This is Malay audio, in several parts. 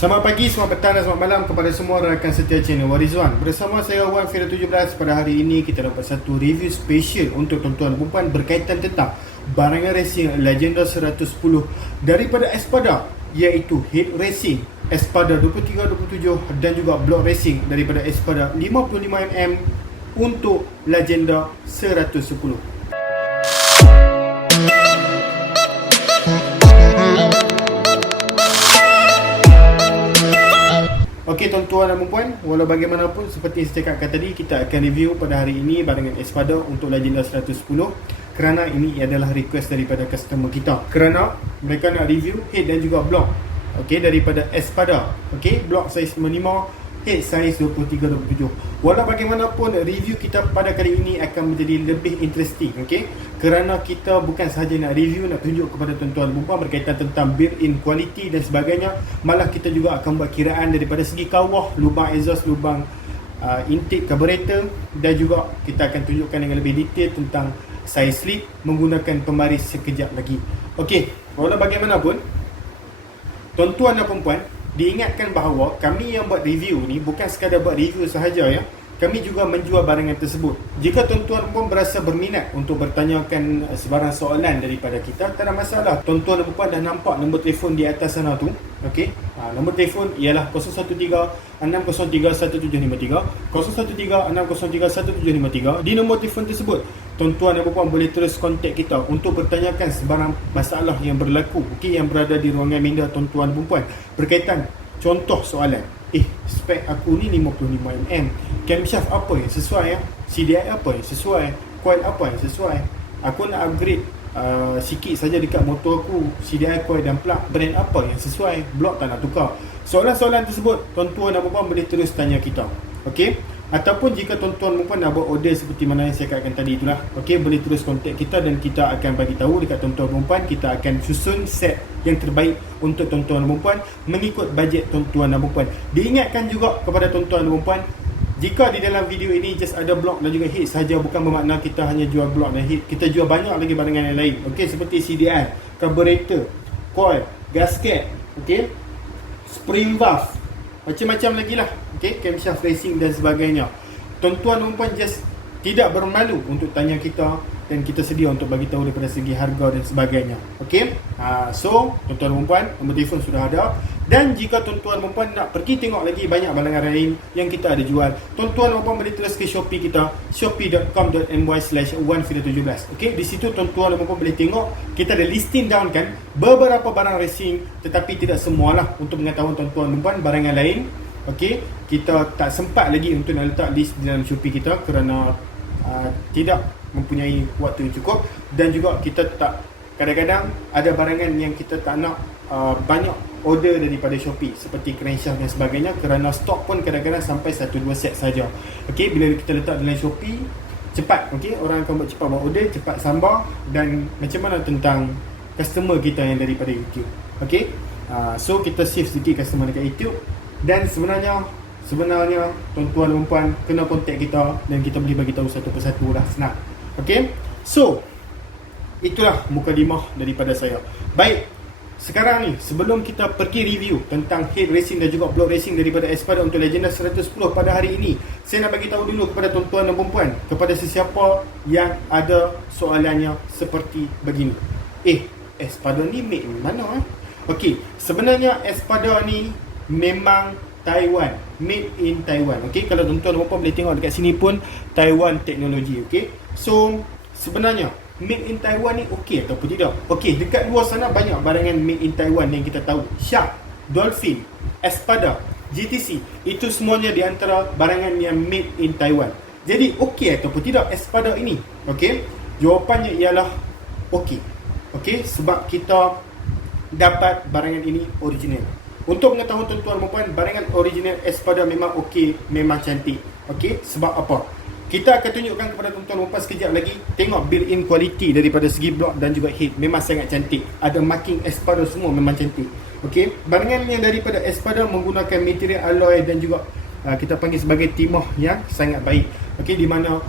Selamat pagi, selamat petang dan selamat malam kepada semua rakan setia channel Warizwan. Bersama saya Wan Fira 17. Pada hari ini kita dapat satu review special untuk tuan-tuan dan puan berkaitan tentang barangan racing Legenda 110 daripada Espada, iaitu Head Racing Espada 2327 dan juga Block Racing daripada Espada 55mm untuk Legenda 110. Okey tuan-tuan dan puan, walau bagaimanapun seperti yang saya cakapkan tadi, kita akan review pada hari ini barangan Espada untuk Legenda 110 kerana ini adalah request daripada customer kita, kerana mereka nak review head dan juga block daripada Espada. Block saiz 55, head saiz 23-27. Walau bagaimanapun, review kita pada kali ini akan menjadi lebih interesting, kerana kita bukan sahaja nak review, nak tunjuk kepada tuan-tuan dan puan berkaitan tentang built-in quality dan sebagainya, malah kita juga akan buat kiraan daripada segi kawah, lubang exhaust, lubang intake carburetor, dan juga kita akan tunjukkan dengan lebih detail tentang saiz slip menggunakan pemaris sekejap lagi. Walau bagaimanapun, tuan-tuan dan puan, diingatkan bahawa kami yang buat review ni bukan sekadar buat review sahaja ya. Kami juga menjual barangan tersebut. Jika tuan-tuan pun berasa berminat untuk bertanyakan sebarang soalan daripada kita, tak ada masalah. Tuan-tuan dan puan dah nampak nombor telefon di atas sana tu. Nombor telefon ialah 013-603-1753, 013-603-1753. Di nombor telefon tersebut, tuan-tuan dan puan boleh terus kontak kita untuk bertanyakan sebarang masalah yang berlaku, yang berada di ruangan minda tuan-tuan dan puan berkaitan contoh soalan. Spek aku ni 55mm, camshaft apa yang sesuai, CDI apa yang sesuai, coil apa yang sesuai, aku nak upgrade sikit saja dekat motor aku, CDI, coil dan plug brand apa yang sesuai, blok tak nak tukar. Soalan-soalan tersebut tuan-tuan dan puan boleh terus tanya kita. Ataupun jika tuan-tuan dan puan nak buat order seperti mana yang saya katakan tadi itulah, boleh terus kontak kita dan kita akan bagi tahu dekat tuan-tuan dan puan. Kita akan susun set yang terbaik untuk tuan-tuan dan puan mengikut bajet tuan-tuan dan puan. Diingatkan juga kepada tuan-tuan dan puan, jika di dalam video ini just ada block dan juga head saja, bukan bermakna kita hanya jual block dan head. Kita jual banyak lagi barangan yang lain, seperti CDI, carburetor, coil, gasket, spring valve, macam-macam lagi lah, camshaft racing dan sebagainya. Tuan-tuan dan puan just tidak bermalu untuk tanya kita dan kita sedia untuk bagi tahu daripada segi harga dan sebagainya. So tuan-tuan dan puan, nombor telefon sudah ada. Dan jika tuan-tuan dan puan nak pergi tengok lagi banyak barangan lain yang kita ada jual, tuan-tuan dan puan boleh terus ke Shopee kita, shopee.com.my/1fira17. Di situ tuan-tuan dan puan boleh tengok kita ada listing down kan beberapa barang racing, tetapi tidak semualah. Untuk mengetahui tuan-tuan dan puan barangan lain, kita tak sempat lagi untuk nak letak list di dalam Shopee kita kerana tidak mempunyai waktu yang cukup, dan juga kita tak, kadang-kadang ada barangan yang kita tak nak banyak order daripada Shopee seperti crankshaft dan sebagainya, kerana stok pun kadang-kadang sampai 1-2 set saja. Bila kita letak dalam Shopee cepat, orang akan cepat buat order, cepat sambar. Dan macam mana tentang customer kita yang daripada YouTube, so kita save sedikit customer dekat YouTube. Dan sebenarnya tuan-tuan dan puan kena kontak kita dan kita boleh bagi tahu satu persatu lah, senang. So itulah mukadimah daripada saya. Baik, sekarang ni sebelum kita pergi review tentang head racing dan juga block racing daripada Espada untuk Legenda 110 pada hari ini, saya nak bagi tahu dulu kepada tuan-tuan dan puan, kepada sesiapa yang ada soalannya seperti begini. Espada ni made in mana? Sebenarnya Espada ni memang Taiwan, made in Taiwan. Kalau tuan-tuan dan puan boleh tengok dekat sini pun Taiwan Technology. So sebenarnya made in Taiwan ni ataupun tidak? Dekat luar sana banyak barangan made in Taiwan yang kita tahu. Shark, Dolphin, Espada, GTC, itu semuanya di antara barangan yang made in Taiwan. Jadi ataupun tidak Espada ini? Jawapannya ialah sebab kita dapat barangan ini original. Untuk mengetahui tuan-tuan dan puan, barangan original Espada memang memang cantik. Sebab apa? Kita akan tunjukkan kepada tuan-tuan dan puan sekejap lagi. Tengok built-in quality daripada segi block dan juga head, memang sangat cantik. Ada marking Espada semua, memang cantik. Barangan yang daripada Espada menggunakan material alloy dan juga kita panggil sebagai timah yang sangat baik. Di mana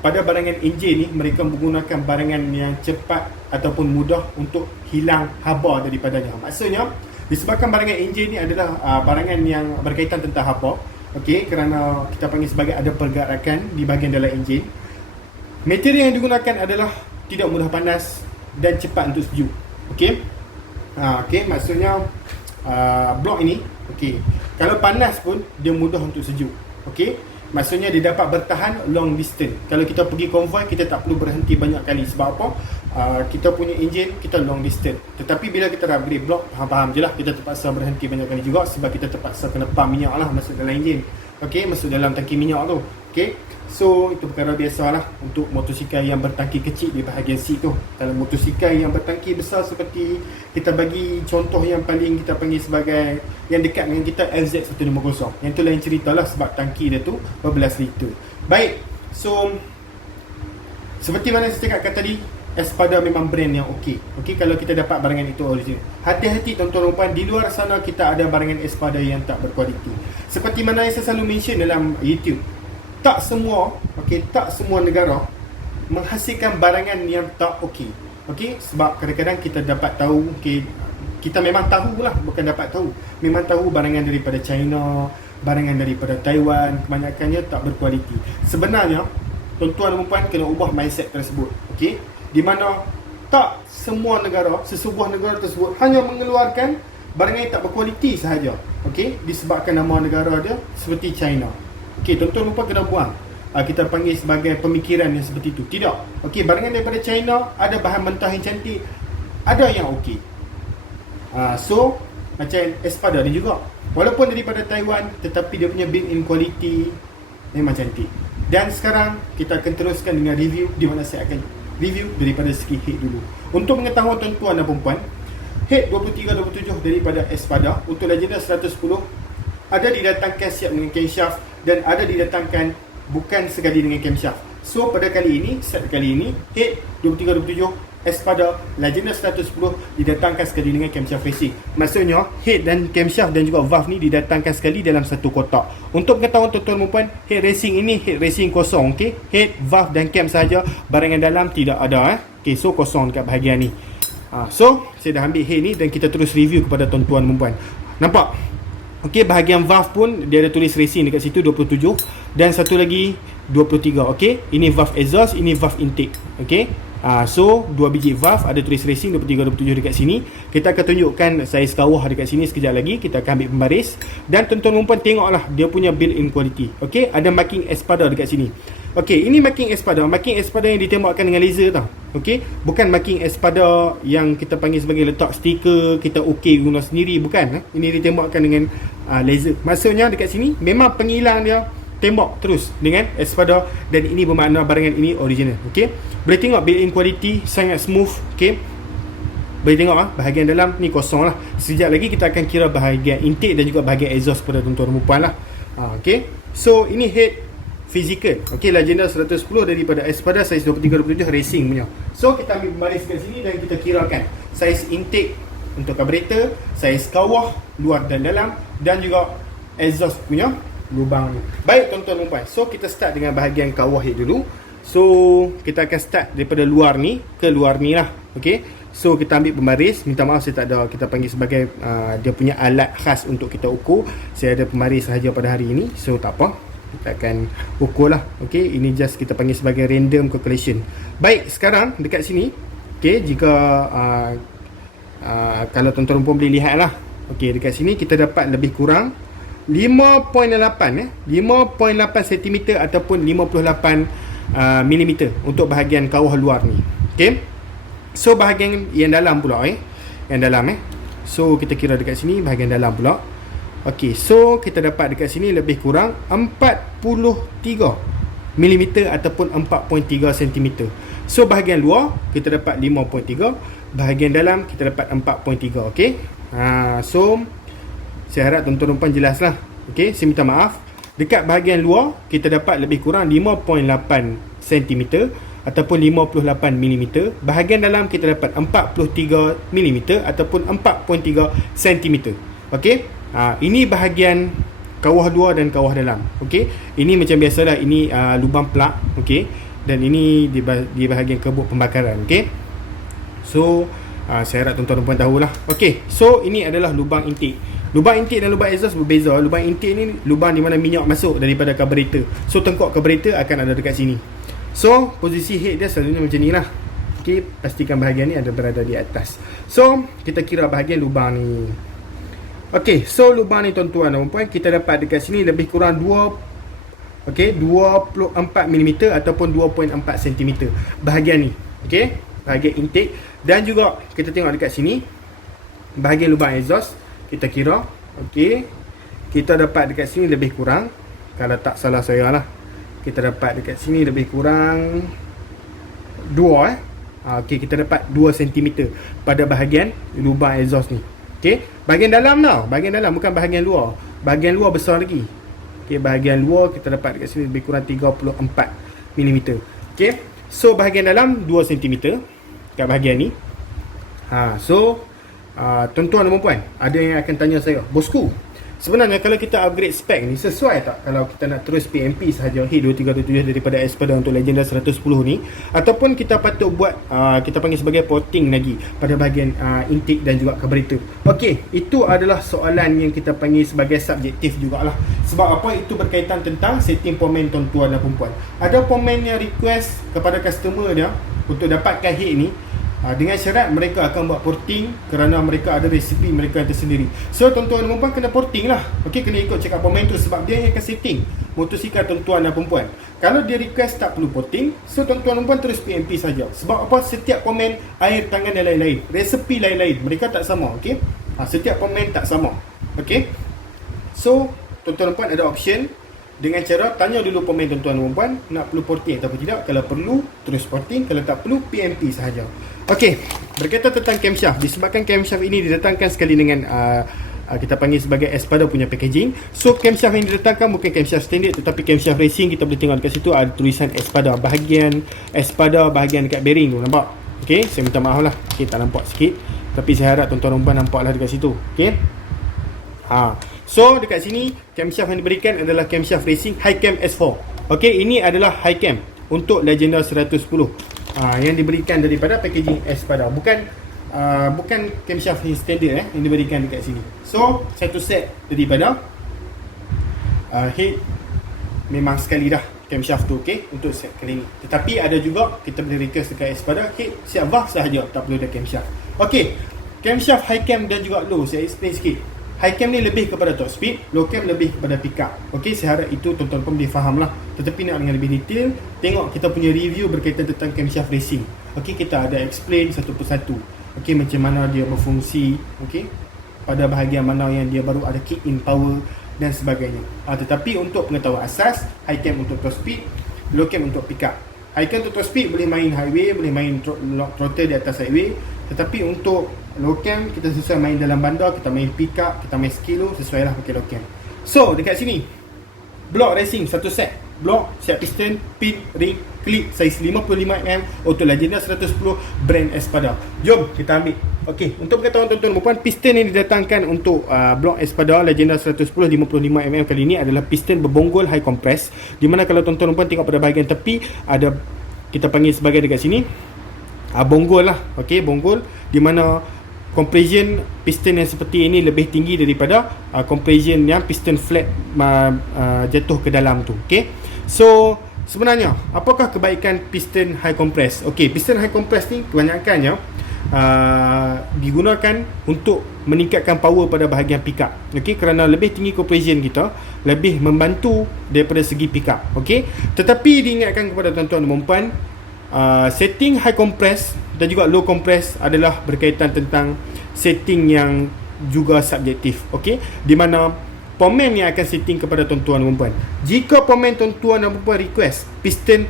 pada barangan enjin ni mereka menggunakan barangan yang cepat ataupun mudah untuk hilang haba daripadanya. Maksudnya Disebabkan barangan enjin ni adalah barangan yang berkaitan tentang apa, okey, kerana kita panggil sebagai ada pergerakan di bahagian dalam enjin. Material yang digunakan adalah tidak mudah panas dan cepat untuk sejuk. Okey. Okey, maksudnya blok ini, okey, kalau panas pun dia mudah untuk sejuk. Okey. Maksudnya dia dapat bertahan long distance. Kalau kita pergi konvoi, kita tak perlu berhenti banyak kali. Sebab apa? Kita punya enjin, kita long distance. Tetapi bila kita dah beli blok, faham je lah, kita terpaksa berhenti banyak kali juga. Sebab kita terpaksa kena pump minyak lah masuk dalam enjin. Okey, masuk dalam tangki minyak tu. Okey. So, itu perkara biasalah untuk motosikal yang bertangki kecil di bahagian seat tu. Kalau motosikal yang bertangki besar seperti kita bagi contoh yang paling kita panggil sebagai yang dekat dengan kita, LZ150. Yang tu lain cerita lah sebab tangki dia tu berbelas liter. Baik, so seperti mana saya cakapkan tadi, Espada memang brand yang okey. Okey, kalau kita dapat barangan itu original. Hati-hati tuan-tuan dan puan, di luar sana kita ada barangan Espada yang tak berkualiti. Seperti mana yang saya selalu mention dalam YouTube, tak semua, okey, tak semua negara menghasilkan barangan yang tak okey. Okey, sebab kadang-kadang kita dapat tahu, okey, kita memang tahulah, bukan dapat tahu. Memang tahu barangan daripada China, barangan daripada Taiwan, kebanyakannya tak berkualiti. Sebenarnya, tuan-tuan dan puan kena ubah mindset tersebut. Okey, di mana tak semua negara, sesebuah negara tersebut hanya mengeluarkan barangan yang tak berkualiti sahaja. Okey, disebabkan nama negara dia seperti China. Okey, tuan-tuan dan puan kena buang kita panggil sebagai pemikiran yang seperti itu. Tidak. Okey, barangan daripada China ada bahan mentah yang cantik, ada yang okey. So macam Espada ni juga, walaupun daripada Taiwan, tetapi dia punya built-in quality memang cantik. Dan sekarang kita akan teruskan dengan review, di mana saya akan review daripada segi head dulu. Untuk mengetahui tuan-tuan dan perempuan, head 23-27 daripada Espada untuk Legenda 110 ada didatangkan siap dengan camshaft dan ada didatangkan bukan sekali dengan camshaft. So pada kali ini, set kali ini, head 23-27 Espada Legenda 110 didatangkan sekali dengan camshaft racing. Maksudnya head dan camshaft dan juga valve ni didatangkan sekali dalam satu kotak. Untuk pengetahuan tuan-tuan dan puan, head racing ini head racing kosong. Okey, head, valve dan cam saja, barangan dalam tidak ada. Okey, so kosong dekat bahagian ni. So saya dah ambil head ni dan kita terus review kepada tuan-tuan dan puan. Nampak? Okey, bahagian valve pun dia ada tulis racing dekat situ 27 dan satu lagi 23. Okey, ini valve exhaust, ini valve intake. Okey. So dua biji valve ada tulis racing 23-27 dekat sini. Kita akan tunjukkan saiz kawah dekat sini sekejap lagi. Kita akan ambil pembaris dan tuan-tuan dan puan tengoklah dia punya built-in quality. Okey, ada marking Espada dekat sini. Okey, ini marking Espada. Marking Espada yang ditembakkan dengan laser tau. Okey, bukan marking Espada yang kita panggil sebagai letak stiker, kita okey guna sendiri, bukan. Ini ditembakkan dengan laser. Maksudnya dekat sini memang penghilang dia tembak terus dengan Espada dan ini bermakna barangan ini original. Okey, boleh tengok built-in quality sangat smooth. Okey, boleh tengok bahagian dalam ni kosong lah. Sekejap lagi kita akan kira bahagian intake dan juga bahagian exhaust pada tuan-tuan dan puan lah. Okey, so ini head physical. Okey, Legenda 110 daripada Espada saiz 23-27 racing punya. So kita ambil pembaris kat sini dan kita kirakan saiz intake untuk carburetor, saiz kawah luar dan dalam dan juga exhaust punya lubang ni. Baik tuan-tuan dan puan, so kita start dengan bahagian kawah head dulu. So kita akan start daripada luar ni ke luar ni lah. Okey, so kita ambil pembaris. Minta maaf saya tak ada, kita panggil sebagai dia punya alat khas untuk kita ukur. Saya ada pembaris sahaja pada hari ini, so tak apa, kita akan ukur lah. Okey, ini just kita panggil sebagai random calculation. Baik, sekarang dekat sini, okey, jika kalau tuan-tuan dan puan boleh lihat lah. Okey, dekat sini kita dapat lebih kurang 5.8 cm ataupun 58 mm untuk bahagian kawah luar ni. Okey. So bahagian yang dalam pula yang dalam so kita kira dekat sini bahagian dalam pula. Okey, so kita dapat dekat sini lebih kurang 43 mm ataupun 4.3 cm. So bahagian luar kita dapat 5.3, bahagian dalam kita dapat 4.3. Okey. So saya harap tuan-tuan dan puan jelas lah. Okey, saya minta maaf. Dekat bahagian luar kita dapat lebih kurang 5.8 cm ataupun 58 mm. Bahagian dalam kita dapat 43 mm ataupun 4.3 cm. Okey. Ini bahagian kawah luar dan kawah dalam. Okey. Ini macam biasalah, ini lubang plug. Okey. Dan ini di bahagian kebuk pembakaran. Okey. So Saya harap tuan-tuan dan puan tahulah. Okey, so ini adalah lubang intake. Lubang intake dan lubang exhaust berbeza. Lubang intake ni lubang di mana minyak masuk daripada carburetor. So tengkok carburetor akan ada dekat sini. So posisi head dia selalunya macam ni lah. Okey, pastikan bahagian ni ada berada di atas. So kita kira bahagian lubang ni. Okey, so lubang ni tuan-tuan dan puan, kita dapat dekat sini lebih kurang 24 mm ataupun 2.4 cm bahagian ni. Okey, bahagian intake. Dan juga kita tengok dekat sini bahagian lubang exhaust kita kira. Okey, kita dapat dekat sini lebih kurang, kalau tak salah saya lah, kita dapat dekat sini lebih kurang 2 okey, kita dapat 2 cm pada bahagian lubang exhaust ni. Okey, bahagian dalam tau, bahagian dalam, bukan bahagian luar. Bahagian luar besar lagi. Okey, bahagian luar kita dapat dekat sini lebih kurang 34 mm. Okey, so bahagian dalam 2 cm kat bahagian ni. So tuan-tuan dan puan, ada yang akan tanya saya, bosku, sebenarnya kalau kita upgrade spek ni sesuai tak kalau kita nak terus PMP sahaja HID 2377 daripada Espada untuk Legenda 110 ni, ataupun kita patut buat kita panggil sebagai porting lagi pada bahagian intake dan juga carburetor. Okey, itu adalah soalan yang kita panggil sebagai subjektif jugalah. Sebab apa? Itu berkaitan tentang setting pomen tuan-tuan dan puan. Ada pomen yang request kepada customer dia untuk dapatkan HID ni, dengan syarat mereka akan buat porting kerana mereka ada resipi mereka yang tersendiri. So tuan-tuan dan puan kena porting lah. Okey, kena ikut check up pomen tu sebab dia yang akan setting motosikal tuan-tuan dan puan. Kalau dia request tak perlu porting, so tuan-tuan dan puan terus PMP saja. Sebab apa? Setiap pomen, air tangan dan lain-lain, resepi lain-lain, mereka tak sama. Okey, setiap pomen tak sama. Okey, so tuan-tuan dan puan ada option dengan cara tanya dulu pomen tuan-tuan dan puan nak perlu porting atau tidak. Kalau perlu terus porting, kalau tak perlu PMP sahaja. Okey, berkaitan tentang camshaft, disebabkan camshaft ini didatangkan sekali dengan kita panggil sebagai Espada punya packaging. So camshaft yang didatangkan bukan camshaft standard tetapi camshaft racing. Kita boleh tengok dekat situ ada tulisan Espada, bahagian Espada bahagian dekat bearing tu, nampak? Okey, saya minta maaf lah, okey, tak nampak sikit, tapi saya harap tuan-tuan dan puan nampak lah dekat situ. Okey, so dekat sini camshaft yang diberikan adalah camshaft racing Hi-Cam S4. Okey, ini adalah Hi-Cam untuk Legenda 110 yang diberikan daripada packaging Espada, bukan camshaft standard yang diberikan dekat sini. So satu set daripada head memang sekali dah camshaft tu, okey, untuk set kali ni. Tetapi ada juga kita boleh request dekat Espada head siap valve sahaja, tak perlu ada camshaft. Okey, camshaft high cam dan juga low saya explain sikit. High cam ni lebih kepada top speed, low cam lebih kepada pick up. Okey, saya harap itu tuan-tuan pun boleh faham lah. Tetapi nak dengan lebih detail, tengok kita punya review berkaitan tentang camshaft racing. Okey, kita ada explain satu persatu. Okey, macam mana dia berfungsi, okey, pada bahagian mana yang dia baru ada kick in power dan sebagainya. Tetapi untuk pengetahuan asas, high cam untuk top speed, low cam untuk pick up. High cam untuk top speed boleh main highway, boleh main throttle di atas highway. Tetapi untuk low cam kita sesuai main dalam bandar, kita main pick up, kita main skilo, sesuai lah pakai low cam. So dekat sini block racing satu set, block, set piston, pin, ring, clip saiz 55mm untuk Legenda 110 brand Espada. Jom kita ambil. Okey, untuk pengetahuan tuan-tuan dan puan, piston yang didatangkan untuk block Espada Legenda 110 55mm kali ini adalah piston berbonggol high compress, di mana kalau tuan-tuan dan puan tengok pada bahagian tepi ada, kita panggil sebagai dekat sini bonggol lah. Okey, bonggol, di mana compression piston yang seperti ini lebih tinggi daripada compression yang piston flat jatuh ke dalam tu. Okey, so sebenarnya apakah kebaikan piston high compress? Okey, piston high compress ni kebanyakannya digunakan untuk meningkatkan power pada bahagian pickup. Okey, kerana lebih tinggi compression kita lebih membantu daripada segi pickup. Okey, tetapi diingatkan kepada tuan-tuan dan puan, setting high compress dan juga low compress adalah berkaitan tentang setting yang juga subjektif. Okey, di mana pomen yang akan setting kepada tuan-tuan dan puan. Jika pomen tuan-tuan dan puan request piston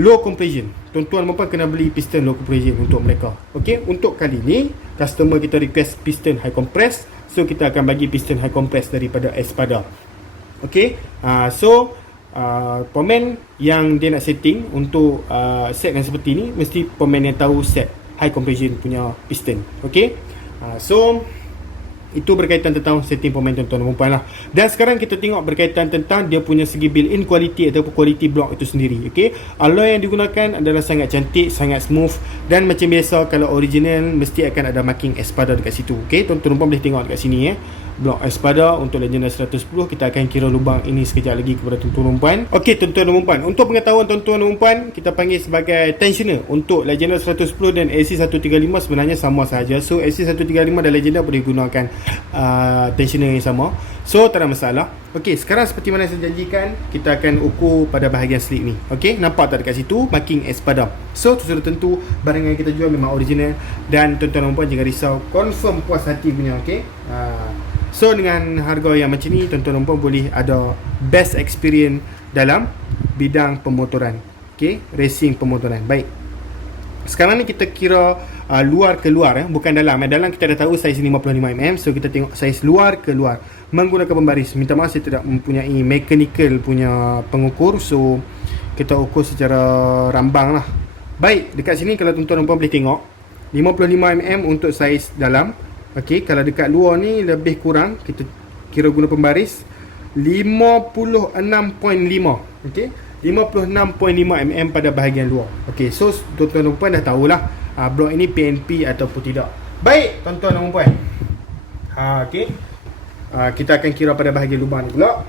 low compression, tuan-tuan dan puan kena beli piston low compression untuk mereka. Okey, untuk kali ni customer kita request piston high compress, so kita akan bagi piston high compress daripada Espada. Okey, so pomen yang dia nak setting untuk set yang seperti ni, mesti pomen yang tahu set high compression punya piston. Okey, so Itu berkaitan tentang setting pemain tuan-tuan dan puan lah. Dan sekarang kita tengok berkaitan tentang dia punya segi built-in quality ataupun quality block itu sendiri. Okay, alloy yang digunakan adalah sangat cantik, sangat smooth, dan macam biasa kalau original mesti akan ada marking Espada dekat situ. Okay, tuan-tuan dan puan boleh tengok dekat sini blok Espada untuk Legenda 110. Kita akan kira lubang ini sekejap lagi kepada tuan-tuan dan puan. Okey, tuan-tuan dan puan, untuk pengetahuan tuan-tuan dan puan, kita panggil sebagai tensioner untuk Legenda 110 dan AC135 sebenarnya sama sahaja. So AC135 dan Legenda boleh gunakan tensioner yang sama. So tak ada masalah. Okey, sekarang seperti mana saya janjikan, kita akan ukur pada bahagian slip ni. Okey, nampak tak dekat situ marking Espada. So sudah tentu barang yang kita jual memang original, dan tuan-tuan dan puan jangan risau, confirm puas hati punya. Okey, so dengan harga yang macam ni, tuan-tuan dan puan boleh ada best experience dalam bidang pemotoran. Okey, racing pemotoran. Baik, sekarang ni kita kira luar ke luar, bukan dalam. Dalam kita dah tahu saiz 55mm. So kita tengok saiz luar ke luar menggunakan pembaris. Minta maaf saya tidak mempunyai mechanical punya pengukur, so kita ukur secara rambang lah. Baik, dekat sini kalau tuan-tuan dan puan boleh tengok 55mm untuk saiz dalam. Okey, kalau dekat luar ni lebih kurang, kita kira guna pembaris 56.5. Okey, 56.5mm pada bahagian luar. Okey, so tuan-tuan dan puan dah tahulah blok ini PNP ataupun tidak. Baik, tuan-tuan dan puan, okey, kita akan kira pada bahagian lubang ni pula.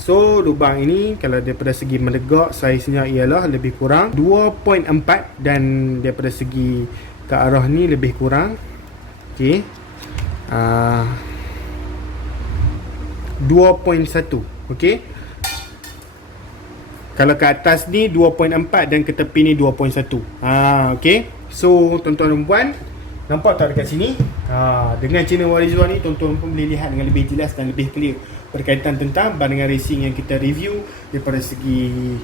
So lubang ini kalau daripada segi menegak, saiznya ialah lebih kurang 2.4, dan daripada segi ke arah ni lebih kurang, okey, 2.1. okey, kalau ke atas ni 2.4 dan ke tepi ni 2.1. Okey, so tuan-tuan dan puan, nampak tak dekat sini? Dengan channel Warizwan ni, tuan-tuan pun boleh lihat dengan lebih jelas dan lebih clear berkaitan tentang barangan racing yang kita review daripada segi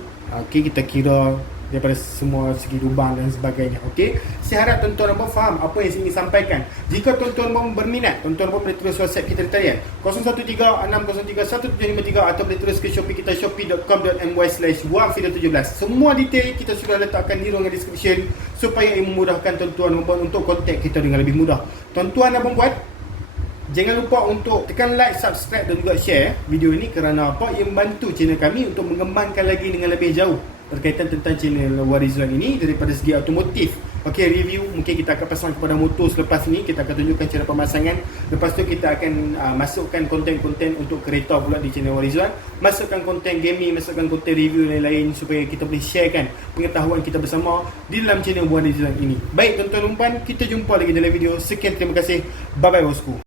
kita kira daripada semua segi lubang dan sebagainya. Okey, saya harap tuan-tuan dan puan faham apa yang saya ingin sampaikan. Jika tuan-tuan dan puan berminat, tuan-tuan dan puan boleh terus WhatsApp kita di talian 0136031753 atau boleh terus ke Shopee kita, shopee.com.my/1video17. Semua detail kita sudah letakkan di ruangan description supaya ia memudahkan tuan-tuan dan puan untuk kontak kita dengan lebih mudah. Tuan-tuan dan puan, jangan lupa untuk tekan like, subscribe dan juga share video ini, kerana apa? Ia membantu channel kami untuk mengembangkan lagi dengan lebih jauh berkaitan tentang channel Warizwan ini daripada segi automotif. Okey, review mungkin kita akan pasang kepada motor selepas ni. Kita akan tunjukkan cara pemasangan. Lepas tu kita akan masukkan konten-konten untuk kereta pula di channel Warizwan. Masukkan konten gaming, masukkan konten review lain-lain supaya kita boleh sharekan pengetahuan kita bersama di dalam channel Warizwan ini. Baik tuan-tuan dan puan, kita jumpa lagi dalam video. Sekian, terima kasih. Bye bye bosku.